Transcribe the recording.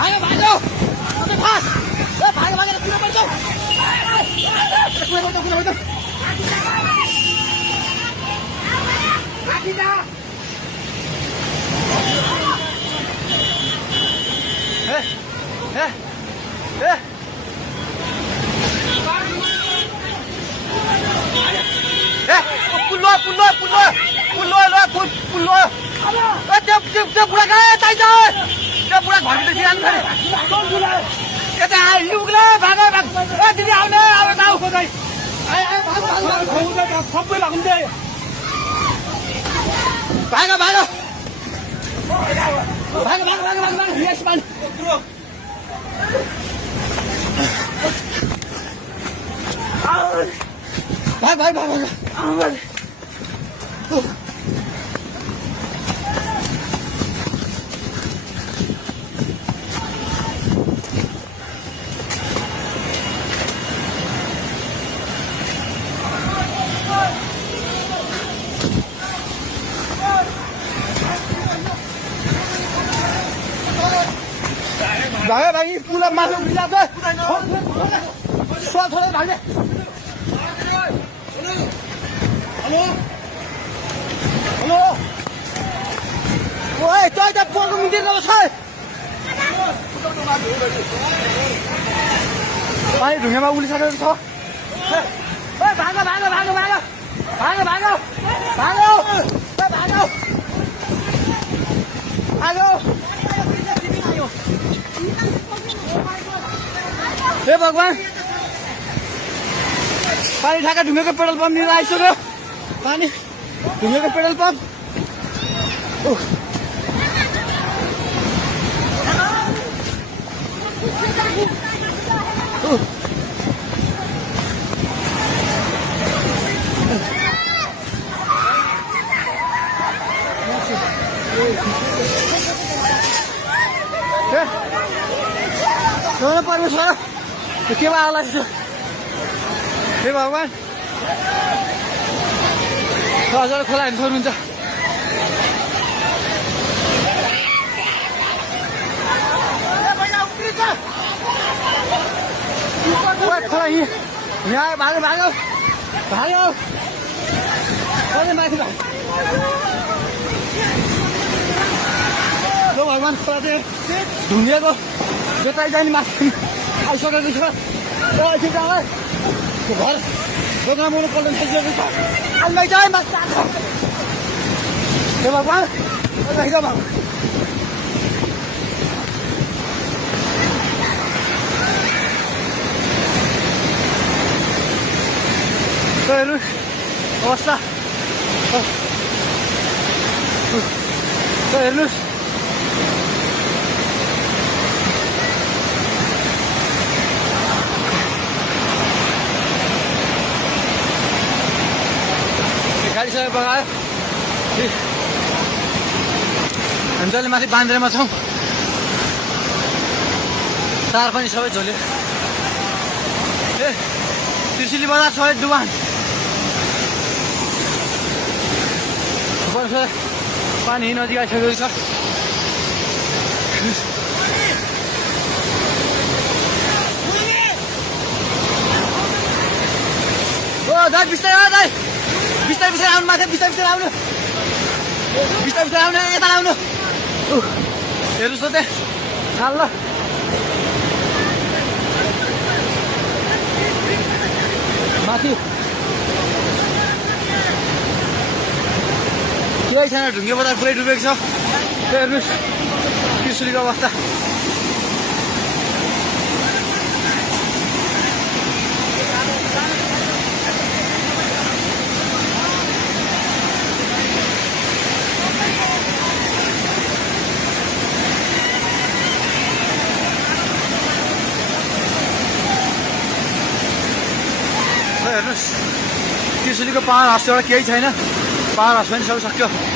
भाग्यो भाग्यो फास भाग्यो भागेर कुरो पर्छ त्यो बुढा कहाँ चाहिन्छ त्यो बुढा घरभित्र सिरानु पऱ्यो यता आइपुग्ला भाग दिदी आउने अब आऊ खोजाइ सबै भाग्नु भाग भाग भाग भाग भाग भाग भाग यस मान भाग भाग भाग भाग भागे भागी पुला माथि उभिला छ छोडे भागे हेलो हेलो ओए तै त पोको मिन्दिर गयो छ पानी ढुङ्गामा उलिसकेको छ ओए भागो भागो भागो भागो भागो भागो भागो भागो भागो हे भगवान पानी ठाका ढुङ्गेको पेट्रोल पम्प लिएर आइसक्यो पानी ढुङ्गेको पेट्रोल पम्प परमेश्वर के आला हे भगवान हजुर खोला हेर्नु सक्नुहुन्छ खोला यहाँ भाग्यो भाग्यो भाग्यो माथि भगवान खोला चाहिँ ढुङ्गेको बेताइ जाने माथि आइसकेको छ एकछिन घर दोकान बनाउनु पर्ने थालिसकेको छ आइमै जाए माथि हे भगवान भगवान हेर्नु अवस्था हेर्नुहोस् गाडी सबै बगायो हामी जहिले माथि बान्द्रेमा छौँ तार पनि सबै झोल्यो ए त्रिशुली बजार छ डुबान पानी नजिक आइसकेको छ ओ दाइ बिस्तारै दाइ बिस्तारै बिस्तारै आउनु माथि बिस्तारै बिस्तारै आउनु बिस्तारै बिस्तारै आउनु यता आउनु हेर्नुहोस् त त्यहाँ खाल ल माथि केही छैन ढुङ्गे बजार पुरै डुबेको छ हेर्नुहोस् त्रिशुलीको अवस्था हेर्नुहोस् त्रिशुलीको पावर हाउस एउटा केही छैन पावर हाउस पनि सबै सक्यो